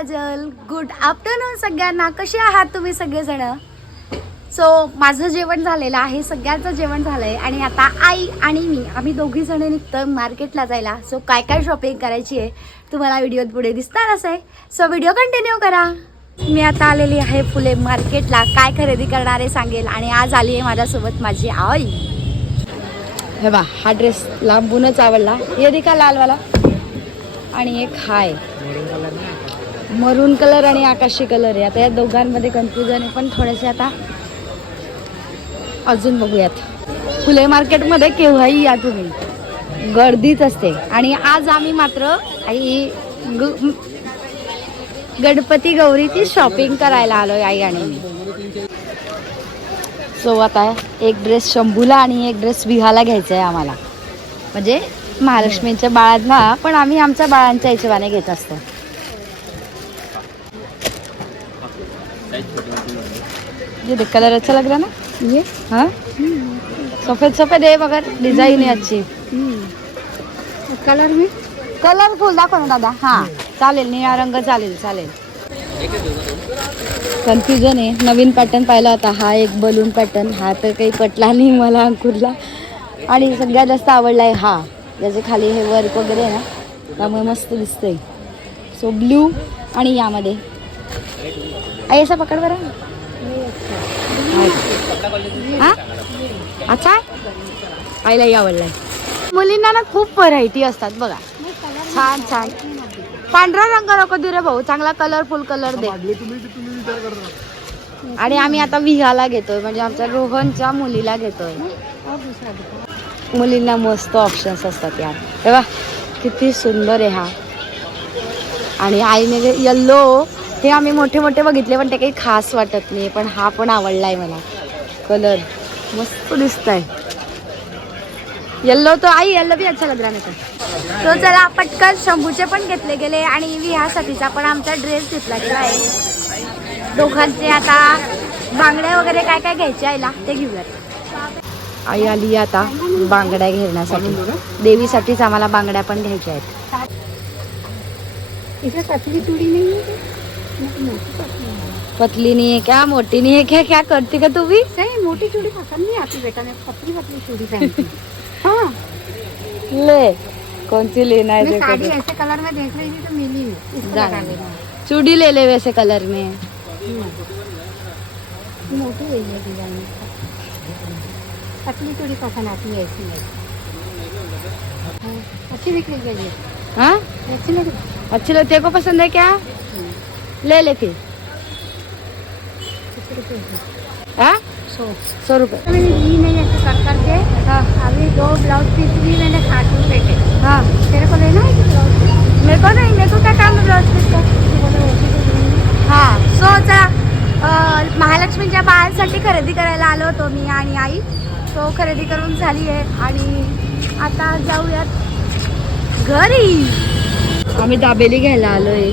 Kajal good afternoon सगळ्यांना. कसे आहात तुम्ही सगळेजण? सो माझं जेवण झालेलं आहे सगळ्यांचं जेवण झालं आहे आणि आता आई आणि मी आम्ही दोघी जण निघतो मार्केटला जायला. सो काय काय शॉपिंग करायची आहे तुम्हाला व्हिडिओत पुढे दिसणारच आहे सो व्हिडिओ कंटिन्यू करा. मी आता आलेली आहे फुले मार्केटला. काय खरेदी करणार आहे सांगेल. आणि आज आली आहे माझ्यासोबत माझी आई. हे बा हा ड्रेस लांबूनच आवडला. हे दिका लालवाला. आणि एक हाय. मरून कलर आणि आकाशी कलर आहे. आता या दोघांमध्ये कन्फ्युजन आहे पण थोडेसे आता अजून बघूयात. फुले मार्केटमध्ये केव्हाही या तुम्ही. गर्दीच असते. आणि आज आम्ही मात्र आई ग- गणपती गौरीची शॉपिंग करायला आलोय आई आणि मी. सो आता एक ड्रेस शंभूला आणि एक ड्रेस विहाला घ्यायचा आहे आम्हाला. म्हणजे महालक्ष्मीच्या बाळांना पण आम्ही आमच्या बाळांच्या हिशोबाने घेत असतो. ये देख कलर अच्छा लग रहा ना? ये? हाँ? सफेद सफेद है मगर डिजाइन है अच्छी। कलर में? कलरफुल दाखव ना दादा। हां चालेल निळा रंग चालेल चालेल। कन्फ्युजन आहे. नवीन पॅटर्न पाहिला होता हा एक बलून पॅटर्न हा तर काही पटला नाही मला अंकुरला. आणि सगळ्यात जास्त आवडला आहे हा. ज्याचे खाली हे वर्क वगैरे आहे ना. त्यामुळे मस्त दिसतंय. सो ब्ल्यू आणि यामध्ये. आई असं पकड बरं. हा? अच्छा? आहे? आईलाही आवडलाय. मुलींना ना खूप व्हरायटी असतात बघा. छान छान. पांढरा रंग नको दे रे भाऊ. चांगला कलरफुल कलर दे. आणि आम्ही आता विहाला घेतोय. म्हणजे आमच्या रोहनच्या मुलीला घेतोय. मुलींना मस्त ऑप्शन्स असतात यार. तेव्हा किती सुंदर आहे हा. आणि आईने येल्लो हे आम्ही मोठे मोठे बघितले पण ते काही खास वाटत नाही. पण हा पण आवडलाय मला. कलर मस्त दिसत आहे येल्लो तो आई येल्लो बी अच्छा लग रहा नाही तो चला पटकन शंभूचे पण घेतले गेले आणि विहासाठीचा पण आमचा ड्रेस घेतला गेला आहे. दोघांचे आता बांगड्या वगैरे काय काय घ्यायचे आईला ते घेऊयात. आई आली आता बांगड्या घेण्यासाठी. देवीसाठीच आम्हाला बांगड्या पण घ्यायच्या आहेत. इसमें पतली पतली नहीं है क्या? मोटी नहीं है क्या? क्या करती का तू भी? सही मोटी चूड़ी पसंद नहीं आती बेटा मैं पतली पतली चूड़ी पहनती हाँ। ले कौन सी लेना है देखो साड़ी तो। ऐसे कलर में देख रही थी तो मिली नहीं चूड़ी ले ले वैसे कलर में। हम्म। मोटी है डिज़ाइन पतली चूड़ी पसंद आती है ऐसी हाँ, अच्छी दिख रही है ये। हाँ? अच्छी लग अच्छी लगती है। को पसंद है क्या? ले ले फिर कितने रुपए की? हाँ? सौ. सौ रुपये. मैंने ली नहीं ऐसे कर करके हाँ. अभी दो ब्लाउज पीस भी मैंने साठ रुपए के हाँ. तेरे को लेना है ब्लाउज पीस मेरे को नहीं मेरे को क्या काम है. ब्लाउज पीस का तो हा सो चला अं, महालक्ष्मीच्या बाळांसाठी खरेदी करायला आलो होतो मी आणि आई. सो खरेदी करून झाली आहे. आणि आता जाऊयात घरी. आम्ही दाबेली घ्यायला आलोय.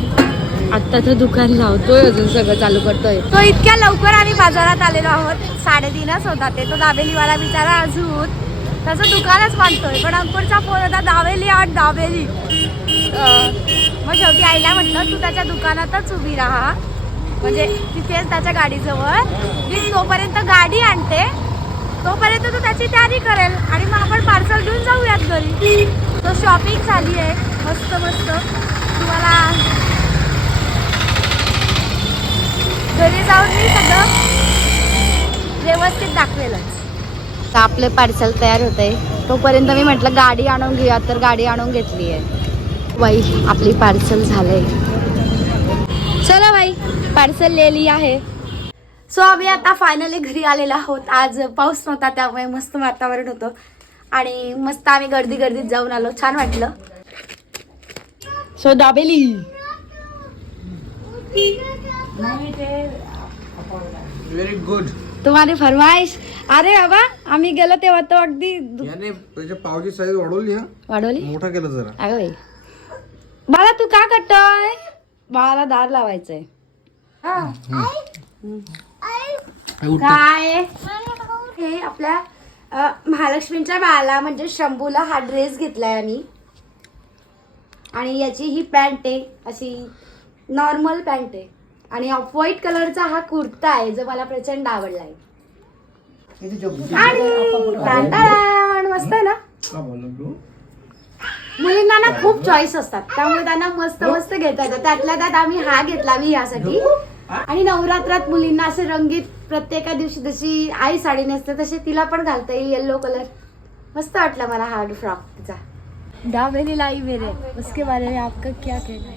आत्ता तर दुकान लावतोय अजून सगळं चालू करतोय. तो इतक्या लवकर आम्ही बाजारात आलेलो आहोत साडेतीनच होता ते. तो दाबेलीवाला बिचारा अजून त्याचं दुकानच बांधतोय पण अंकुरचा फोन होता दाबेली आठ दाबेली मग शेवटी आईला म्हटलं तू त्याच्या दुकानातच उभी राहा. म्हणजे तिथेच त्याच्या गाडीजवळ. मी तोपर्यंत गाडी आणते तोपर्यंत तू त्याची तयारी करेल आणि मग आपण पार्सल घेऊन जाऊयात घरी. तो शॉपिंग झाली आहे मस्त मस्त. तुम्हाला जाऊन मी सगळं व्यवस्थित दाखवेलच. आपले पार्सल तयार होत आहे तोपर्यंत मी म्हटलं गाडी आणून घेऊया तर गाडी आणून घेतली आहे. बाई आपली पार्सल झालंय. चला बाई पार्सल लिहिली आहे. सो आम्ही आता फायनली घरी आलेलो आहोत. आज पाऊस नव्हता त्यामुळे मस्त वातावरण होतं. आणि मस्त आम्ही गर्दी गर्दीत जाऊन आलो. छान वाटलं. सो दाबेली. व्हेरी गुड तुम्हारी फरमाईश अरे बाबा आम्ही गेलो तेव्हा तो अगदी दु- याने त्याच्या पावची साईज वाढवली हा. वाढवली? मोठा केलं जरा. अगं बाई. बाळा तू का करतोय बाळाला दार लावायचंय. काय? हे आपल्या अ, महालक्ष्मीच्या बाळाला म्हणजे शंभूला हा ड्रेस घेतलाय आम्ही. आणि याची ही पॅन्ट आहे. अशी नॉर्मल पॅन्ट आहे. आणि ऑफ व्हाईट कलरचा हा कुर्ता आहे जो मला प्रचंड आवडला आहे आणि मस्त आहे ना? मुलींना ना खूप चॉईस असतात. त्यामुळे त्यांना मस्त मस्त घेता येतात त्यातल्या त्यात आम्ही हा घेतला मी यासाठी. आणि नवरात्रात मुलींना असे रंगीत प्रत्येका दिवशी जशी आई साडी नेसते तशी तिला पण घालता येईल येल्लो कलर मस्त वाटला मला हा फ्रॉक तिचा दाबेली लाई मेरे उसके बारे में आपका क्या कहना है?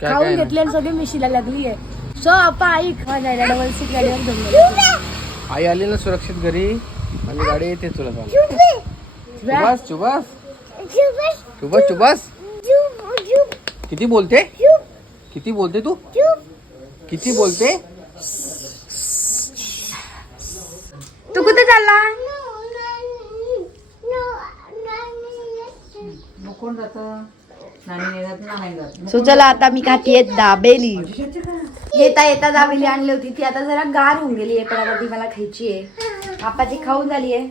क्या खाऊन? घेतली आणि सगळी मिशीला लागली आहे. सो आपा आई. डबल सीट गाडीवर आली ना सुरक्षित घरी. आणि गाडी येते तुला चालू चुबास. चुबास? चुबास. चुबास किती बोलते? किती बोलते तू? किती बोलते? तू कुठे चालला? कोण जातं? सो चला आता मी खातीये दाबेली. येता येता दाबेली आणली होती. ती आता जरा गार होऊन गेली आहे पण आता ती मला खायची आहे. आपाची खाऊन झाली आहे.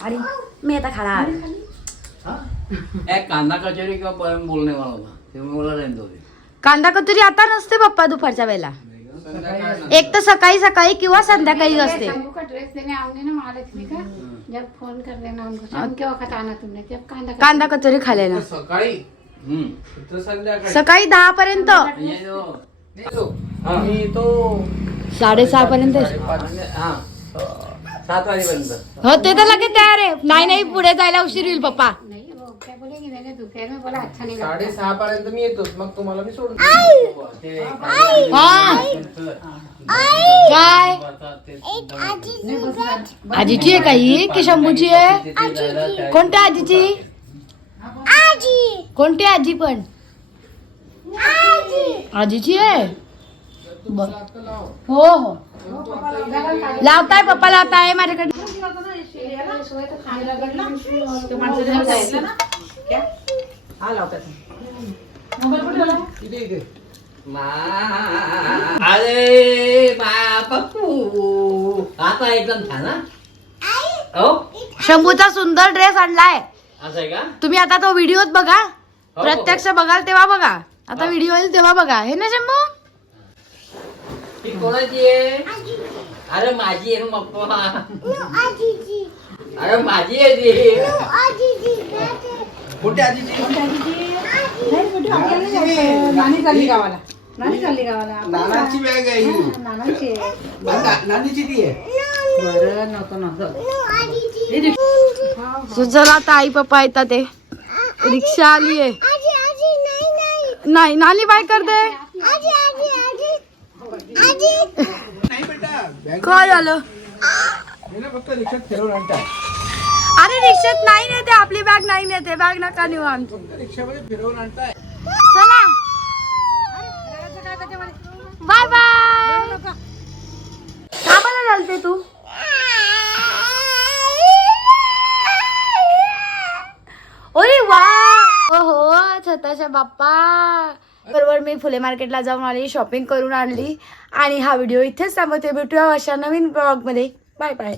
आणि मी आता खाणार. एक कांदा कचोरी का पण बोलने वाला था ते मी बोला रहने दो दे. कांदा कचोरी आता नसते पप्पा दुपारच्या वेळेला. एक तर सकाळी सकाळी किंवा संध्याकाळी असते. कांदा कांदा कचोरी खाले ना सकाळी? सकाळी दहा पर्यंत मी तो साडेसहा पर्यंत हाँ. सात वाजेपर्यंत. हो ते तर लगेच तयार आहे. नाही नाही पुढे जायला उशीर होईल पप्पा. नहीं वो क्या बोलेगी मैंने दोपहर में बोला अच्छा नहीं लगता साडेसहा पर्यंत मी येतोच मग तुम्हाला मी सोडून ते हा. काय आजीची आहे काही की शंभूची आहे? कोणत्या आजीची? कोणती आजी पण? आजीची आहे? बर. हो हो. लावताय पप्पा लावताय माझ्याकडे. अरे मा पप्पू. आता एकदम छान हा? हो? शंभूचा सुंदर ड्रेस आणलाय. असं आहे का? तुम्ही आता तो व्हिडिओत बघा. प्रत्यक्ष बघाल तेव्हा बघा. आता व्हिडिओ येईल तेव्हा बघा. हे ना शंभू? ती कोणाची आहे? अरे माझी आहे ना पप्पा अरे माझी आहे ती कुठे आजीची? नानी चालली गावाला. नानी चालली गावाला. नानाची बॅग आहे ही. नानाची ना- नानीची ती आहे. बरं नको नको आता आई पप्पा येतात ते. रिक्षा आली आहे. नाही नाली बाय कर दे. नाही बेटा बॅग काय झालं ना फक्त रिक्षात फिरवून आणतात अरे रिक्षात नाही नेते आपली बॅग नाही नेते. बॅग नका नेऊ आमची. रिक्षामध्ये फिरवून आणताय. चला. स्वतःच्या बाप्पा. बरोबर मी फुले मार्केटला जाऊन आली शॉपिंग करून आणली. आणि हा व्हिडिओ इथेच थांबवते. भेटूया अशा नवीन ब्लॉगमध्ये बाय बाय